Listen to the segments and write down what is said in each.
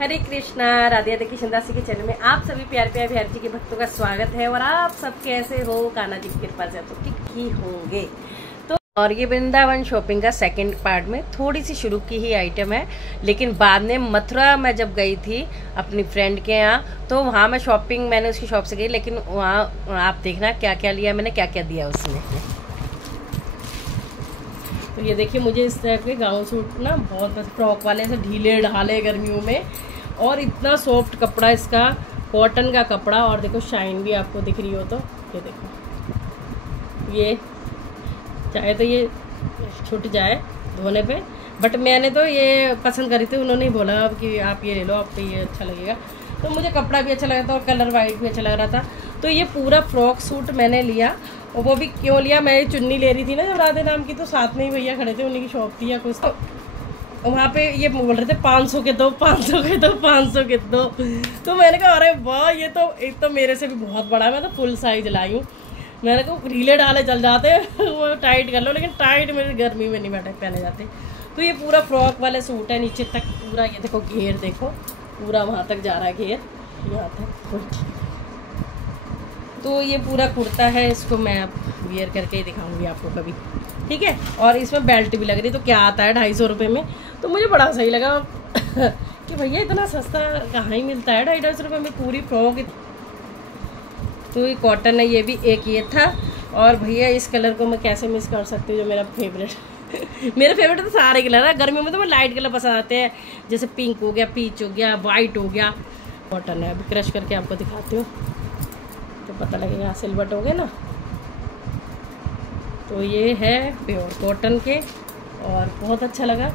हरे कृष्णा, राधे राधे किशन दासी के चैनल में आप सभी प्यार प्यार बिहार जी के भक्तों का स्वागत है। और आप सब कैसे हो? कान्हा जी की कृपा से तो ठीक ही होंगे। तो और ये वृंदावन शॉपिंग का सेकंड पार्ट में थोड़ी सी शुरू की ही आइटम है, लेकिन बाद में मथुरा मैं जब गई थी अपनी फ्रेंड के यहाँ, तो वहाँ मैं शॉपिंग मैंने उसकी शॉप से गई, लेकिन वहाँ आप देखना क्या क्या लिया मैंने, क्या क्या दिया उसने। तो ये देखिए, मुझे इस तरह के गाउन सूट ना बहुत फ्रॉक वाले से ढीले ढाले गर्मियों में, और इतना सॉफ्ट कपड़ा इसका, कॉटन का कपड़ा, और देखो शाइन भी आपको दिख रही हो तो ये देखो, ये चाहे तो ये छूट जाए धोने पे, बट मैंने तो ये पसंद करी थी। उन्होंने ही बोला कि आप ये ले लो, आपको ये अच्छा लगेगा। तो मुझे कपड़ा भी अच्छा लगा था और कलर वाइट भी अच्छा लग रहा था। तो ये पूरा फ्रॉक सूट मैंने लिया। और वो भी क्यों लिया, मैं चुन्नी ले रही थी ना जब राधे नाम की, तो साथ में ही भैया खड़े थे, उन्हीं की शॉप थी या कुछ, तो वहाँ पे ये बोल रहे थे 500 के दो, 500 के दो, 500 के दो। तो मैंने कहा अरे वाह, ये तो एक तो मेरे से भी बहुत बड़ा है, मैं तो फुल साइज लाई हूँ। मैंने कहा ढीले डाले चल जाते हैं वो टाइट कर लो, लेकिन टाइट मेरे गर्मी में नहीं पहने जाते। तो ये पूरा फ्रॉक वाले सूट है, नीचे तक पूरा, ये देखो घेर देखो पूरा वहाँ तक जा रहा है, घेर यहाँ तक। तो ये पूरा कुर्ता है, इसको मैं अब वियर करके ही दिखाऊंगी आपको कभी, ठीक है। और इसमें बेल्ट भी लग रही, तो क्या आता है 250 रुपये में। तो मुझे बड़ा सही लगा कि भैया इतना सस्ता कहाँ ही मिलता है 250 रुपये में पूरी फ्रॉक। तो ये कॉटन है, ये भी एक ये था। और भैया इस कलर को मैं कैसे मिस कर सकती हूँ, जो मेरा फेवरेट मेरे फेवरेट तो सारे कलर है। गर्मियों में तो मैं लाइट कलर पसंद आते हैं, जैसे पिंक हो गया, पीच हो गया, वाइट हो गया। कॉटन है, अभी क्रश करके आपको दिखाती हूँ तो पता लगेगा, सिल्वर हो गया ना। तो ये है प्योर कॉटन के, और बहुत अच्छा लगा।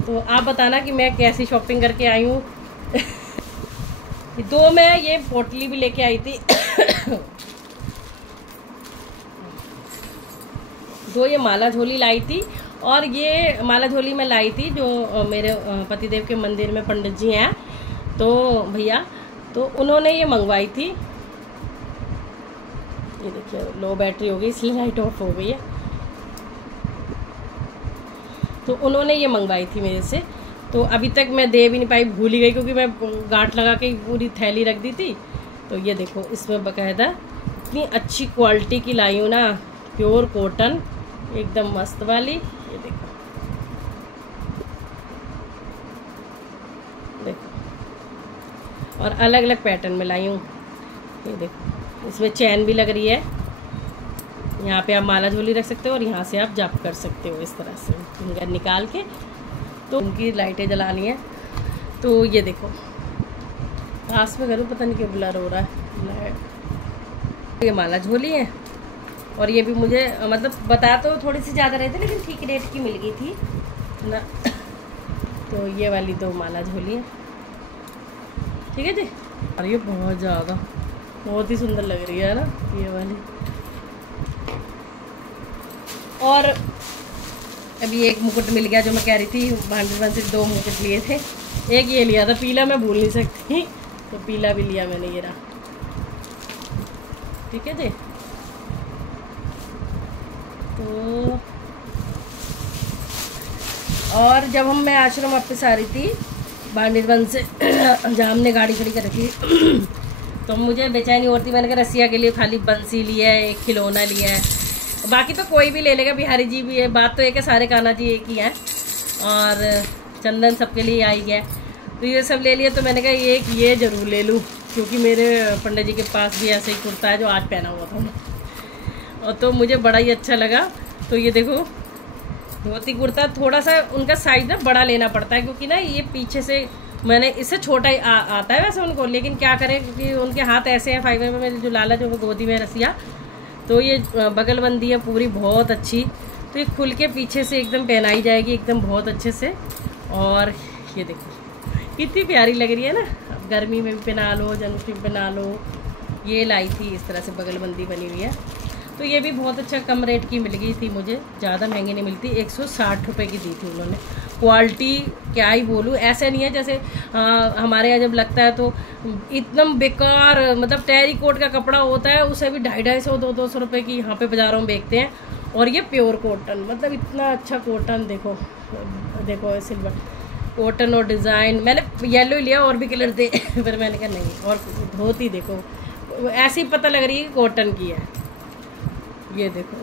तो आप बताना कि मैं कैसी शॉपिंग करके आई हूँ। दो मैं ये पोटली भी लेके आई थी दो ये माला झोली लाई थी, और ये माला झोली मैं लाई थी जो मेरे पतिदेव के मंदिर में पंडित जी हैं, तो भैया, तो उन्होंने ये मंगवाई थी। ये देखिए लो बैटरी हो गई इसलिए लाइट ऑफ हो गई है। तो उन्होंने ये मंगवाई थी मेरे से, तो अभी तक मैं दे भी नहीं पाई, भूल ही गई, क्योंकि मैं गांठ लगा के पूरी थैली रख दी थी। तो ये देखो, इसमें बकायदा इतनी अच्छी क्वालिटी की लाई हूँ ना, प्योर कॉटन एकदम मस्त वाली। ये देखो देखो, और अलग अलग पैटर्न में लाई हूँ। ये देखो, इसमें चैन भी लग रही है, यहाँ पे आप माला झोली रख सकते हो, और यहाँ से आप जाप कर सकते हो इस तरह से फिंगर निकाल के। तो उनकी लाइटें जलानी है। तो ये देखो, पास में करूँ, पता नहीं क्यों ब्लर हो रहा है। ये माला झोली है, और ये भी मुझे मतलब बता तो थोड़ी सी ज़्यादा रही थी, लेकिन ठीक रेट की मिल गई थी ना। तो ये वाली दो माला झोली है, ठीक है जी। और ये बहुत ज़्यादा बहुत ही सुंदर लग रही है ना ये वाली। और अभी एक मुकुट मिल गया, जो मैं कह रही थी भांडीवन से 2 मुकुट लिए थे। एक ये लिया था पीला, मैं भूल नहीं सकती, तो पीला भी लिया मैंने, ये रहा, ठीक है जी। तो और जब मैं आश्रम वापस आ रही थी भांडीवन से जहाँ हमने गाड़ी खड़ी कर रखी तो मुझे बेचैनी होती, मैंने कहा रसिया के लिए खाली बंसी लिया है, एक खिलौना लिया है, बाकी तो कोई भी ले लेगा, बिहारी जी भी है, बात तो एक है, सारे कान्हा जी एक ही हैं, और चंदन सबके लिए आ ही गया। तो ये सब ले लिया। तो मैंने कहा ये ज़रूर ले लूँ, क्योंकि मेरे पंडित जी के पास भी ऐसे ही कुर्ता है जो आज पहना हुआ था, और तो मुझे बड़ा ही अच्छा लगा। तो ये देखो, धोती कुर्ता, थोड़ा सा उनका साइज ना बड़ा लेना पड़ता है, क्योंकि ना ये पीछे से मैंने इससे छोटा ही आता है वैसे उनको, लेकिन क्या करें, क्योंकि उनके हाथ ऐसे हैं फाइबर में, मेरे जो लाला जो वो गोदी में रसिया, तो ये बगलबंदी है पूरी बहुत अच्छी। तो ये खुल के पीछे से एकदम पहनाई जाएगी एकदम बहुत अच्छे से। और ये देखो कितनी प्यारी लग रही है ना, अब गर्मी में भी पहना लो, जन्माष्टमी में पहना लो। ये लाई थी इस तरह से बगलबंदी बनी हुई है। तो ये भी बहुत अच्छा कम रेट की मिल गई थी मुझे, ज़्यादा महंगी नहीं मिलती, 160 रुपये की दी थी उन्होंने। क्वालिटी क्या ही बोलूँ, ऐसे नहीं है जैसे हमारे यहाँ जब लगता है तो एकदम बेकार, मतलब टेरी कोट का कपड़ा होता है, उसे भी 250-250 200 रुपये की यहाँ पे बाज़ारों में बेचते हैं। और ये प्योर कॉटन, मतलब इतना अच्छा कॉटन, देखो देखो सिल्वर, कॉटन और डिज़ाइन। मैंने येलो ही लिया, और भी कलर थे फिर मैंने कहा नहीं। और धोती देखो ऐसी पता लग रही है कि कॉटन की है। ये देखो,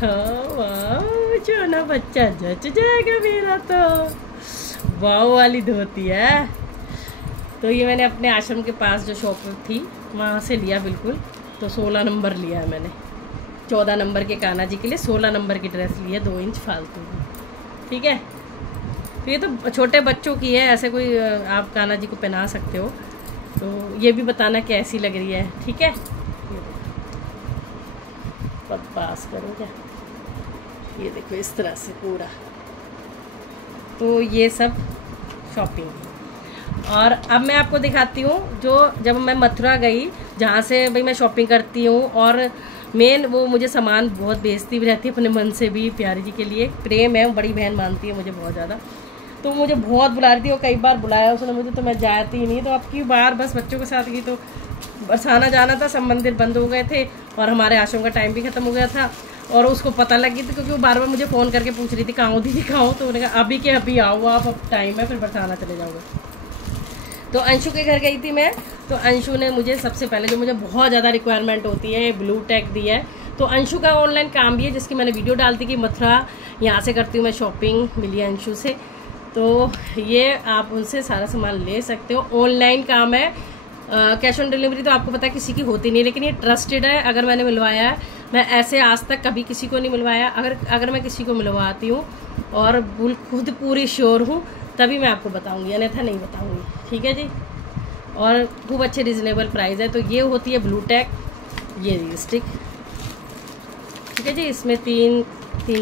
हाँ वाह छोना बच्चा जच जाएगा मेरा तो। वाह वाली धोती है। तो ये मैंने अपने आश्रम के पास जो शॉप थी वहाँ से लिया बिल्कुल। तो 16 नंबर लिया है मैंने। 14 नंबर के कान्हा जी के लिए 16 नंबर की ड्रेस ली है, 2 इंच फालतू की। ठीक है, तो ये तो छोटे बच्चों की है, ऐसे कोई आप कान्हा जी को पहना सकते हो। तो ये भी बताना कैसी लग रही है। ठीक है, बकवास करो क्या। ये देखो इस तरह से पूरा। तो ये सब शॉपिंग। और अब मैं आपको दिखाती हूँ जो जब मैं मथुरा गई, जहाँ से भाई मैं शॉपिंग करती हूँ। और मेन वो मुझे सामान बहुत बेचती भी रहती है अपने मन से भी। प्यारी जी के लिए प्रेम है, बड़ी बहन मानती है मुझे बहुत ज़्यादा। तो मुझे बहुत बुला रही थी और कई बार बुलाया उसने मुझे, तो मैं जाती ही नहीं। तो अब की बार बस बच्चों के साथ गई, तो बस आना जाना था, सब मंदिर बंद हो गए थे और हमारे आश्रम का टाइम भी ख़त्म हो गया था। और उसको पता लगी थी क्योंकि वो बार बार मुझे फ़ोन करके पूछ रही थी कहाँ हो दीदी कहाँ हो। तो उन्होंने कहा अभी के अभी आओ आप, अब टाइम है, फिर बरसाना चले जाओगे। तो अंशु के घर गई थी मैं। तो अंशु ने मुझे सबसे पहले जो मुझे बहुत ज़्यादा रिक्वायरमेंट होती है ब्लू टैग दी है। तो अंशु का ऑनलाइन काम भी है जिसकी मैंने वीडियो डाल दी कि मथुरा यहाँ से करती हूँ मैं शॉपिंग, मिली है अंशु से। तो ये आप उनसे सारा सामान ले सकते हो। ऑनलाइन काम है, कैश ऑन डिलीवरी तो आपको पता है किसी की होती नहीं, लेकिन ये ट्रस्टेड है। अगर मैंने मिलवाया है, मैं ऐसे आज तक कभी किसी को नहीं मिलवाया। अगर मैं किसी को मिलवाती हूँ और खुद पूरी श्योर हूँ तभी मैं आपको बताऊँगी, अन्यथा नहीं बताऊँगी। ठीक है जी, और खूब अच्छे रिजनेबल प्राइस है। तो ये होती है ब्लू टैग, ये स्टिक। ठीक है जी, इसमें तीन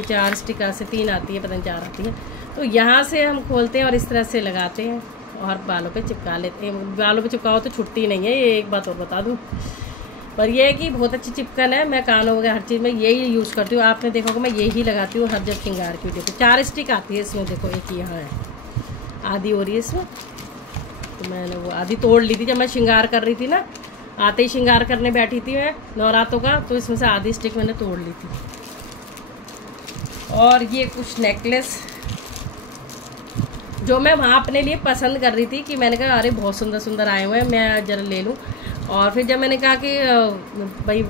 4 स्टिक से 3 आती है, पता नहीं 4 आती है। तो यहाँ से हम खोलते हैं और इस तरह से लगाते हैं और बालों पे चिपका लेते हैं। बालों पे चिपकाओ तो छुट्टी नहीं है, ये एक बात और बता दूँ। पर यह है कि बहुत अच्छी चिपकन है। मैं कानों वगैरह हर चीज़ में यही यूज़ करती हूँ। आपने देखा होगा मैं यही लगाती हूँ हर जब श्रृंगार की वीडियो पे। 4 स्टिक आती है इसमें, देखो एक यहाँ है, आधी हो रही है इसमें। तो मैंने वो आधी तोड़ ली थी जब मैं श्रृंगार कर रही थी ना, आते ही श्रृंगार करने बैठी थी मैं नवरात्रों का। तो इसमें से आधी स्टिक मैंने तोड़ ली थी। और ये कुछ नेकलेस जो मैं वहाँ अपने लिए पसंद कर रही थी कि मैंने कहा अरे बहुत सुंदर सुंदर आए हुए हैं, मैं जरा ले लूँ। और फिर जब मैंने कहा कि भाई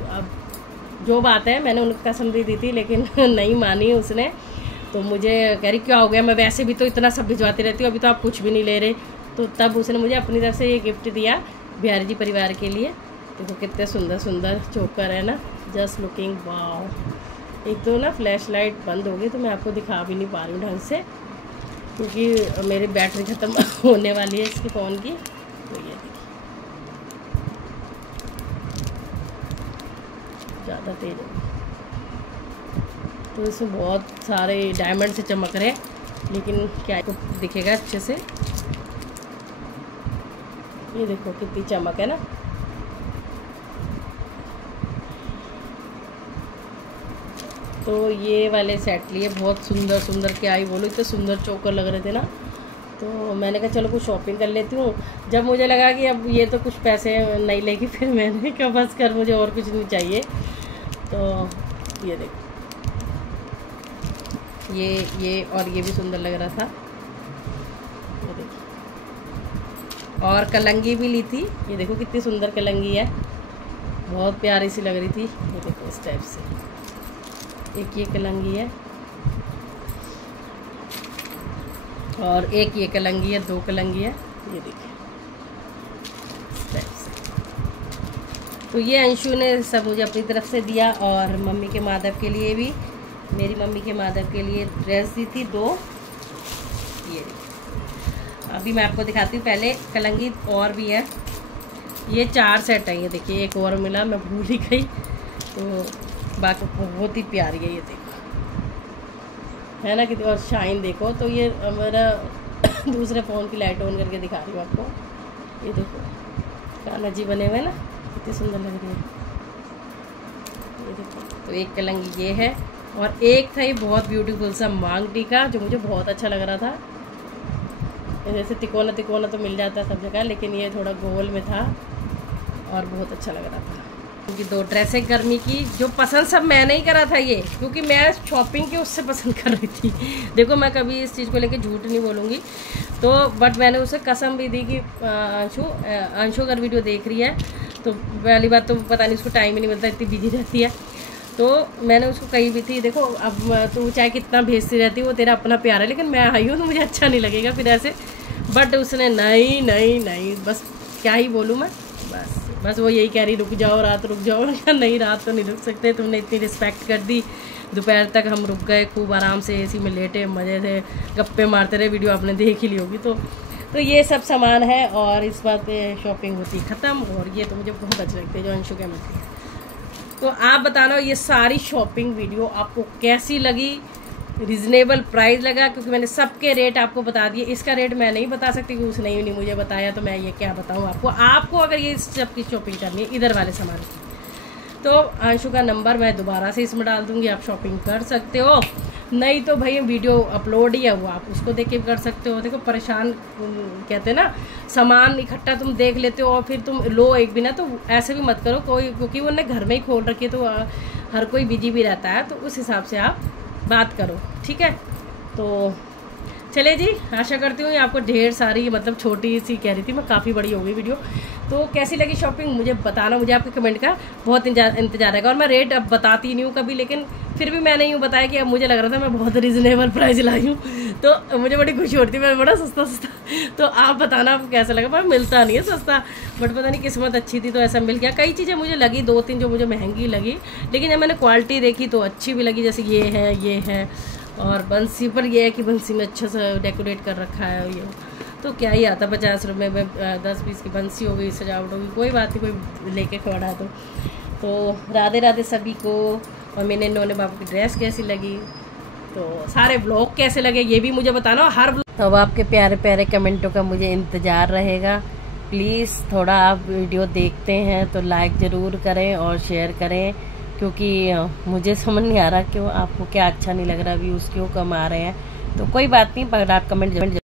जो बात है, मैंने उनको कसम दी थी लेकिन नहीं मानी उसने। तो मुझे कह रही क्या हो गया, मैं वैसे भी तो इतना सब भिजवाती रहती हूँ, अभी तो आप कुछ भी नहीं ले रहे। तो तब उसने मुझे अपनी तरफ से ये गिफ्ट दिया बिहारी जी परिवार के लिए। देखो कितने सुंदर सुंदर चोकर है ना, जस्ट लुकिंग वाव। एक तो ना फ्लैश लाइट बंद हो गई तो मैं आपको दिखा भी नहीं पा रही हूँ ढंग से, क्योंकि मेरी बैटरी ख़त्म होने वाली है इसके फ़ोन की। तो ये देखिए ज़्यादा तेज है। तो इसमें बहुत सारे डायमंड से चमक रहे हैं, लेकिन क्या तो दिखेगा अच्छे से। ये देखो कितनी चमक है ना। तो ये वाले सेट लिए, बहुत सुंदर सुंदर, क्या ही बोलूँ, इतने सुंदर चोकर लग रहे थे ना। तो मैंने कहा चलो कुछ शॉपिंग कर लेती हूँ। जब मुझे लगा कि अब ये तो कुछ पैसे नहीं लेगी, फिर मैंने कहा बस कर, मुझे और कुछ नहीं चाहिए। तो ये देखो ये और ये भी सुंदर लग रहा था। ये देखिए, और कलंगी भी ली थी। ये देखो कितनी सुंदर कलंगी है, बहुत प्यारी सी लग रही थी। ये देखो इस टाइप से एक ये कलंगी है और एक ये कलंगी है, 2 कलंगी है। ये देखिए इस टाइप से। तो ये अंशु ने सब मुझे अपनी तरफ से दिया। और मम्मी के माधव के लिए भी, मेरी मम्मी के माधव के लिए ड्रेस दी थी 2। ये अभी मैं आपको दिखाती हूँ, पहले कलंगी और भी है। ये 4 सेट है। ये देखिए एक और मिला, मैं भूल ही गई। तो बाकी बहुत ही प्यारी है, ये देखो है ना कितनी, और शाइन देखो। तो ये मेरा दूसरे फ़ोन की लाइट ऑन करके दिखा रही हूँ आपको। ये देखो कान्हा जी बने हुए ना, कितनी सुंदर लग रही है। ये देखो, तो एक कलंगी ये है और एक था ये बहुत ब्यूटीफुल सा मांग टीका जो मुझे बहुत अच्छा लग रहा था। जैसे तिकोना तिकोना तो मिल जाता है सब जगह, लेकिन ये थोड़ा गोल में था और बहुत अच्छा लग रहा था। उनकी 2 ड्रेसें गर्मी की, जो पसंद सब मैंने ही करा था ये, क्योंकि मैं शॉपिंग की उससे पसंद कर रही थी। देखो मैं कभी इस चीज़ को लेके झूठ नहीं बोलूँगी, तो बट मैंने उसे कसम भी दी कि अंशु अगर वीडियो देख रही है तो पहली बात तो पता नहीं उसको टाइम ही नहीं मिलता, इतनी बिजी रहती है। तो मैंने उसको कही भी थी, देखो अब तू चाहे कितना भेजती रहती वो तेरा अपना प्यार है, लेकिन मैं आई हूँ तो मुझे अच्छा नहीं लगेगा फिर ऐसे। बट उसने नहीं नहीं नहीं, बस क्या ही बोलूँ मैं, बस वो यही कह रही रुक जाओ रात रुक जाओ। नहीं रात तो नहीं रुक सकते, तुमने इतनी रिस्पेक्ट कर दी। दोपहर तक हम रुक गए, खूब आराम से एसी में लेटे, मज़े से गप्पे मारते रहे, वीडियो आपने देख ही ली होगी। तो ये सब सामान है और इस बात पे शॉपिंग होती ख़त्म। और ये तो मुझे बहुत अच्छे लगते हैं जो अंशु के मिलते हैं। तो आप बताना ये सारी शॉपिंग वीडियो आपको कैसी लगी, रिजनेबल प्राइस लगा, क्योंकि मैंने सबके रेट आपको बता दिए। इसका रेट मैं नहीं बता सकती कि उसने नहीं मुझे बताया, तो मैं ये क्या बताऊँ आपको अगर ये सब की शॉपिंग करनी है इधर वाले सामान की, तो अंशु का नंबर मैं दोबारा से इसमें डाल दूँगी, आप शॉपिंग कर सकते हो। नहीं तो भाई वीडियो अपलोड ही है वो, आप उसको देख के कर सकते हो। देखो परेशान कहते हैं ना, सामान इकट्ठा तुम देख लेते हो और फिर तुम लो एक भी ना, तो ऐसे भी मत करो कोई, क्योंकि उन्होंने घर में ही खोल रखी है तो हर कोई बिजी भी रहता है, तो उस हिसाब से आप बात करो, ठीक है। तो चले जी, आशा करती हूँ आपको ढेर सारी, मतलब छोटी सी कह रही थी मैं, काफ़ी बड़ी हो गई वीडियो। तो कैसी लगी शॉपिंग मुझे बताना, मुझे आपके कमेंट का बहुत इंतजार रहेगा। और मैं रेट अब बताती नहीं हूँ कभी, लेकिन फिर भी मैंने यूँ बताया कि अब मुझे लग रहा था मैं बहुत रिजनेबल प्राइस लाई हूँ, तो मुझे बड़ी खुशी होती है, मैं बड़ा सस्ता। तो आप बताना आपको कैसा लगा। पर मिलता नहीं है सस्ता, बट पता नहीं किस्मत अच्छी थी तो ऐसा मिल गया। कई चीज़ें मुझे लगी 2-3 जो मुझे महंगी लगी, लेकिन जब मैंने क्वालिटी देखी तो अच्छी भी लगी, जैसे ये है और बंसी पर यह है कि बंसी में अच्छा सा डेकोरेट कर रखा है। और ये तो क्या ही आता, 50 रुपये में 10-20 की बंसी हो गई, सजावट होगी, कोई बात नहीं, कोई लेके खड़ा। तो राधे राधे सभी को। और मैंने नोने बाबू की ड्रेस कैसी लगी, तो सारे ब्लॉग कैसे लगे ये भी मुझे बताना। हर ब्लॉग अब आपके प्यारे प्यारे कमेंटों का मुझे इंतज़ार रहेगा। प्लीज़ थोड़ा आप वीडियो देखते हैं तो लाइक ज़रूर करें और शेयर करें, क्योंकि मुझे समझ नहीं आ रहा क्यों आपको क्या अच्छा नहीं लग रहा, व्यूज़ क्यों कम आ रहे हैं। तो कोई बात नहीं, पर आप कमेंट